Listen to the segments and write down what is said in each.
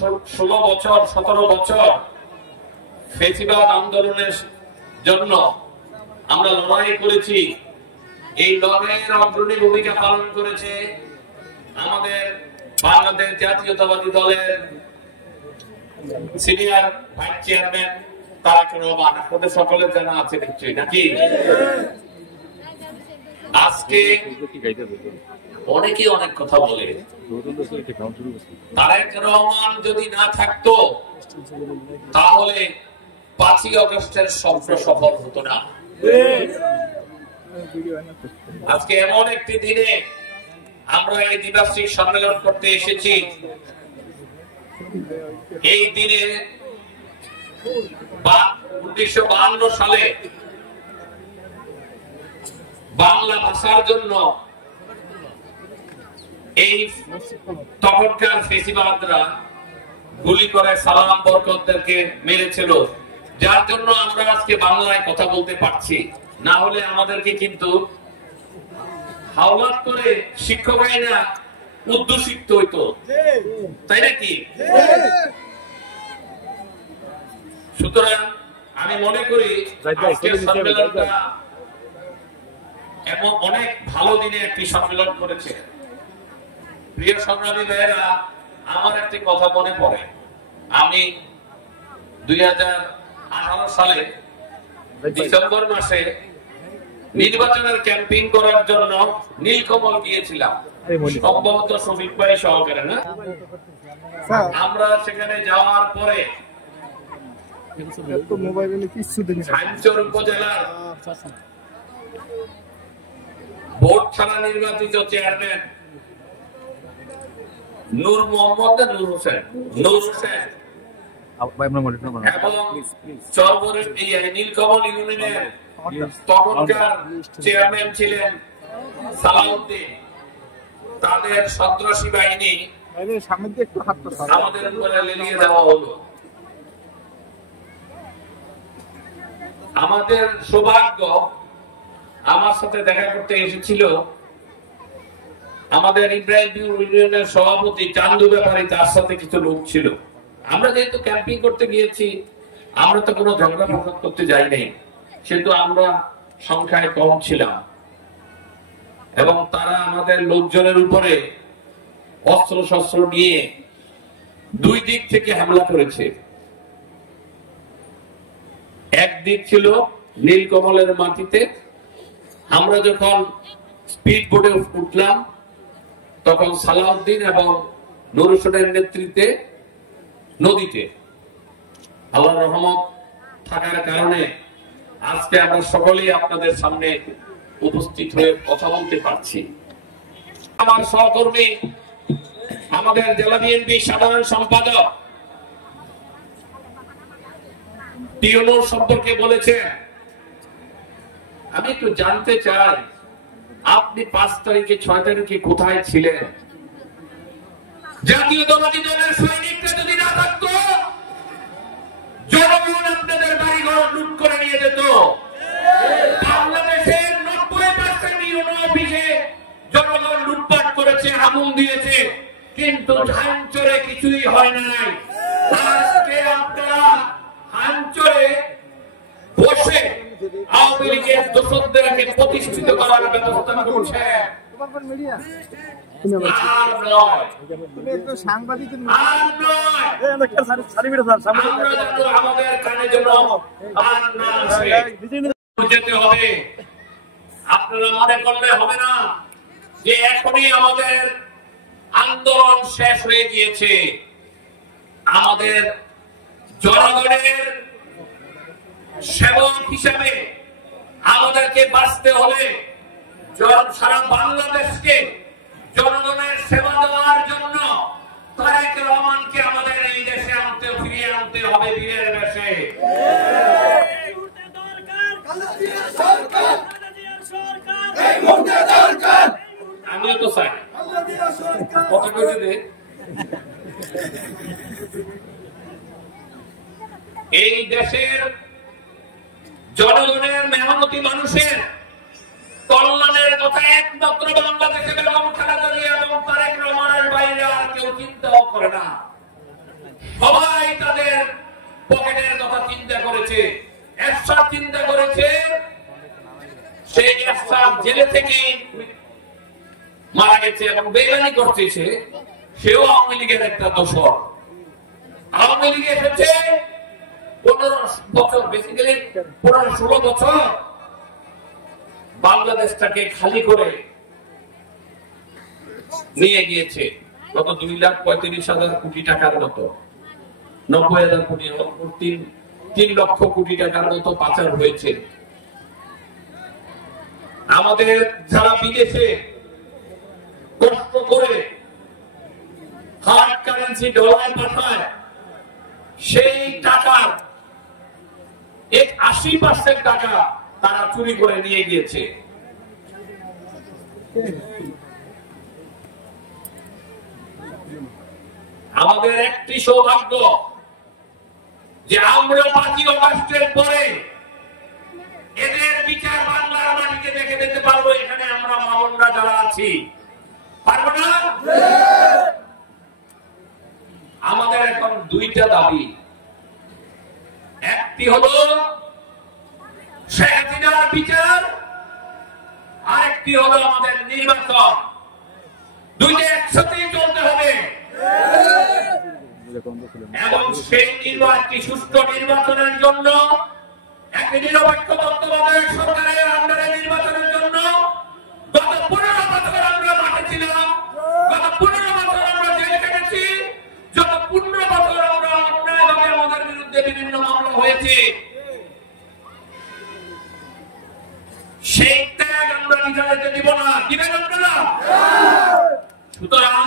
16 বছর 17 বছর ফেসিবাদ আন্দোলনের জন্য আমরা লড়াই করেছি। এই লড়াইয়ের অগ্রণী ভূমিকা পালন করেছে আমাদের বাংলাদেশ জাতীয়তাবাদী দলের senior vice chairman Tarique Rahman. আপনাদের সকলের জানা আছে নিশ্চয়ই, নাকি? আজকে অনেকেই অনেক কথা বলে, তারেক রহমান যদি না থাকতো তাহলে 5ই আগস্টের স্বপ্ন সফল হতো না। আজকে এমন একটি দিনে আমরা এই দ্বিবার্ষিক সম্মেলন করতে এসেছি। এই দিনে 1952 সালে বাংলা ভাষার জন্য এই তখনকার ফেসিবাদরা গুলি করে সালাম বরকতদেরকে মেরেছিল, যার জন্য আমরা আজকে বাংলায় কথা বলতে পারছি। না হলে আমাদেরকে কিন্তু হাওলাত করে শিক্ষক আইনা উদ্দোষিত হইতো, তাই নাকি? সুতরাং আমি মনে করি আজকের সম্মেলনটা এমন অনেক ভালো দিনে একটি সম্মেলন করেছে। প্রিয় সংগ্রামী ভাইয়েরা, আমার একটি কথা মনে পড়ে। আমি 2018 সালে ডিসেম্বর মাসে নির্বাচনের ক্যাম্পেইন করার জন্য নীলকমল গিয়েছিলাম, সম্ভবত শফিক ভাই সহকারে, না? আমরা সেখানে যাওয়ার পরে সাইনচর উপজেলার ভোট ছাড়া নির্বাচিত চেয়ারম্যান নূর মোহাম্মদ নূর হোসেন এবং চরবরের নীলকমল ইউনিয়নের তখনকার চেয়ারম্যান ছিলেন সালাউদ্দিন। তাদের সন্ত্রাসী বাহিনী আমাদের উপরে লেলিয়ে দেওয়া হলো। আমাদের সৌভাগ্য, আমার সাথে দেখা করতে এসেছিল আমাদের ইব্রাহিমপুর ইউনিয়নের সভাপতি চান্দু ব্যাপারী, তার সাথে কিছু লোক ছিল। আমরা যেহেতু ক্যাম্পিং করতে গিয়েছি, আমরা তো কোনো ঝগড়া ফসাদ করতে যাই নাই, কিন্তু আমরা সংখ্যায় কম ছিলাম এবং তারা আমাদের লোকজনের উপরে অস্ত্র শস্ত্র নিয়ে 2 দিক থেকে হামলা করেছে। একদিক ছিল নীলকমলের মাটিতে। আমরা যখন স্পিড বোটে উঠলাম তখন সালাউদ্দিন এবং নূর হোসেনের নেতৃত্বে নদীতে। আল্লাহর রহমত থাকার কারণে আজকে আমরা সকলেই আপনাদের সামনে উপস্থিত হয়ে কথা বলতে পারছি। আমার সহকর্মী, আমাদের জেলা বিএনপি সাধারণ সম্পাদক টিউনুর সম্পর্কে বলেছেন। আমি একটু জানতে চাই, আপনি 5 তারিখে 6 তারিখে কোথায় ছিলেন? জাতীয়তাবাদী দলের সৈনিকরা যদি না থাকতো, জনগণ আপনাদের বাড়িঘর লুট করে নিয়ে যেত। বাংলাদেশের 90% ইউনো অফিসে জনগণ লুটপাট করেছে, আগুন দিয়েছে, কিন্তু হাঞ্চরে কিছুই হয় নাই। আজকে আপনারা হাঞ্চরে বসে আওয়ামী লীগের দোষরদেরকে প্রতিষ্ঠিত করার ব্যবস্থা করছে। আমাদের কানে যেন যেতে হবে। আপনারা মনে করলে হবে না যে এখনই আমাদের আন্দোলন শেষ হয়ে গিয়েছে। আমাদের জনগণের সেবক হিসেবে আমাদেরকে বাঁচতে হলে সারা বাংলাদেশকে জনগণের সেবা দেওয়ার জন্য তারেক রহমানকে আমাদের এই দেশে ফিরিয়ে আনতে হবে বীরের বেশে। আমিও তো চাই কথা কইতে দে। এই দেশের জনগণের মেহনতি মানুষের কল্যাণের কথা একমাত্র বাংলাদেশে বেগম খালেদা জিয়া এবং তারেক রহমানের বাইরে আর কেউ চিন্তাও করে না। সবাই তাদের পকেটের কথা চিন্তা করেছে। এরশাদ চিন্তা করেছে সেই এরশাদ জেলে থেকে মারা গেছে এবং বেইমানি করতেছে, সেও আওয়ামী লীগের একটা দোষর। আওয়ামী লীগ এসেছে 15 বছর, বেসিক্যালি 15-16 বছর বাংলাদেশটাকে খালি করে নিয়ে গিয়েছে। গত 2,35,000 কোটি টাকার মতো, 90,000 কোটি, 3 লক্ষ কোটি টাকার মতো পাচার হয়েছে। আমাদের যারা বিদেশে কষ্ট করে হার্ড কারেন্সি ডলার পাঠায়, সেই টাকার 80% টাকা তারা চুরি করে নিয়ে গিয়েছে। আমাদের একটি সৌভাগ্য যে আমরা 5ই আগস্টের পরে এদের বিচার বাংলার মাটিকে দেখে দিতে পারবো। এখানে আমরা মামুনরা যারা আছি পারবো না? আমাদের এখন 2টা দাবি। একটি হলো শেখ হাসিনার বিচার, আরেকটি হলো আমাদের নির্বাচন। 2টা একসাথেই চলতে হবে এবং সেই একটি সুষ্ঠু নির্বাচনের জন্য, একটি নিরপেক্ষ তত্ত্বাবধায়ক সরকারের আন্ডারে নির্বাচনের জন্য গত 15 বছর আমরা মাঠে ছিলাম, গত 15 বছর আমরা জেলে কেটেছি, গত 15 বছর আমরা অন্যায়ভাবে আমাদের বিরুদ্ধে বিভিন্ন মামলা হয়েছে। সেই ত্যাগ আমরা নিতে দিব না। দিবেন আপনারা? সুতরাং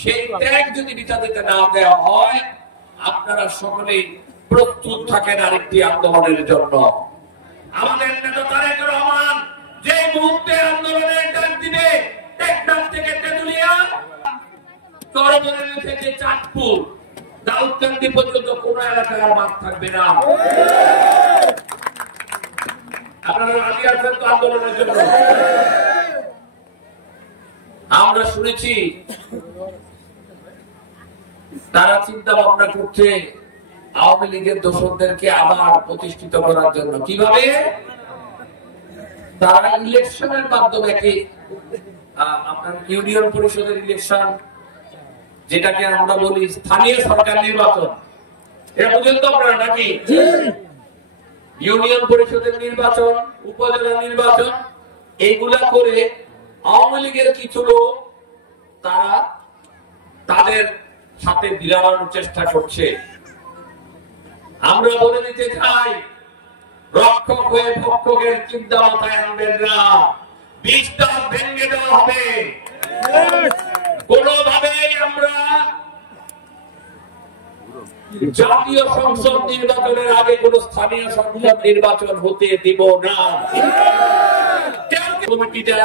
সেই ত্যাগ যদি দিতে না দেওয়া হয়, আপনারা সকলেই প্রস্তুত থাকেন আরেকটি আন্দোলনের জন্য। আমাদের নেতা তারেক রহমান যে মুহূর্তে আন্দোলনের ডাক দিবে, টেকনাফ থেকে তেতুলিয়া, চরবরেলি থেকে চাঁদপুর, দাউদকান্দি পর্যন্ত কোন এলাকায় আর বাদ থাকবে না। আপনারা রাজি আছেন তো আন্দোলনের জন্য? আমরা শুনেছি তারা চিন্তা ভাবনা করছে আওয়ামী লীগের দোষরদেরকে আবার প্রতিষ্ঠিত করার জন্য। কিভাবে? তারা ইলেকশনের মাধ্যমে, আপনার ইউনিয়ন পরিষদের ইলেকশন, যেটাকে আমরা বলি স্থানীয় সরকার নির্বাচন, এটা বুঝেন তো আপনারা নাকি? ইউনিয়ন পরিষদের নির্বাচন, উপজেলা নির্বাচন, এইগুলা করে আওয়ামী লীগের কিছু লোক তারা তাদের সাথে বিরানোর চেষ্টা করছে। আমরা বলে দিতে চাই, রক্ষক হয়ে ভক্ষকের চিন্তা মাথায় আনবেন না। বীজটা ভেঙে দেওয়া হবে। কোনোভাবেই আমরা জাতীয় সংসদ নির্বাচনের আগে কোন স্থানীয় সংসদ নির্বাচন হতে দিব না। কমিটিটা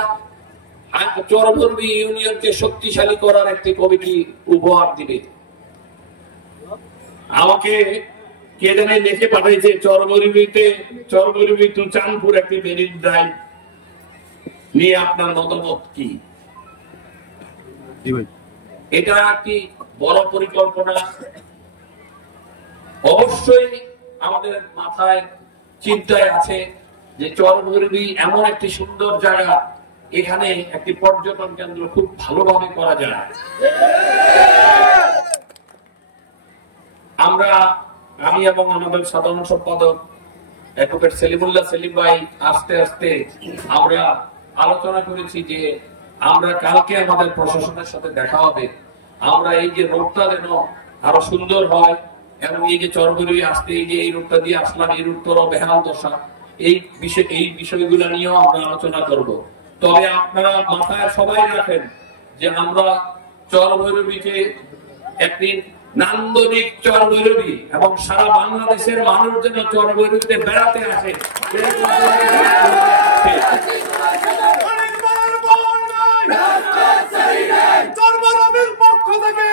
চরবরবী ইউনিয়নকে শক্তিশালী করার একটি কমিটি উপহার দিবে। আমাকে কে জানে লিখে পাঠাইছে, চরবরবী টু চাঁদপুর একটি মেরিন ড্রাইভ নিয়ে আপনার মতামত কি? এটা একটি বড় পরিকল্পনা। অবশ্যই আমাদের মাথায় চিন্তায় আছে যে চরবরবী এমন একটি সুন্দর জায়গা, এখানে একটি পর্যটন কেন্দ্র খুব ভালোভাবে করা যায়। আমি এবং আমাদের সাধারণ সম্পাদক অ্যাডভোকেট সেলিমুল্লাহ সেলিম ভাই আস্তে আস্তে আমরা আলোচনা করেছি যে আমরা কালকে আমাদের প্রশাসনের সাথে দেখা হবে। আমরা এই যে রোডটা যেন আরো সুন্দর হয় এবং এই যে চরবরবী আসতে এই রোডটা দিয়ে আসলাম, এই রোডটারও বেহাল দশা, এই বিষয়গুলো নিয়েও আমরা আলোচনা করব। তবে আপনারা মাথায় সবাই রাখেন যে আমরা চরবরবীকে একটি নান্দনিক চরবরবী এবং সারা বাংলাদেশের মানুষ যেন চরবরবীতে বেড়াতে আসে, চরবরবীর পক্ষ থেকে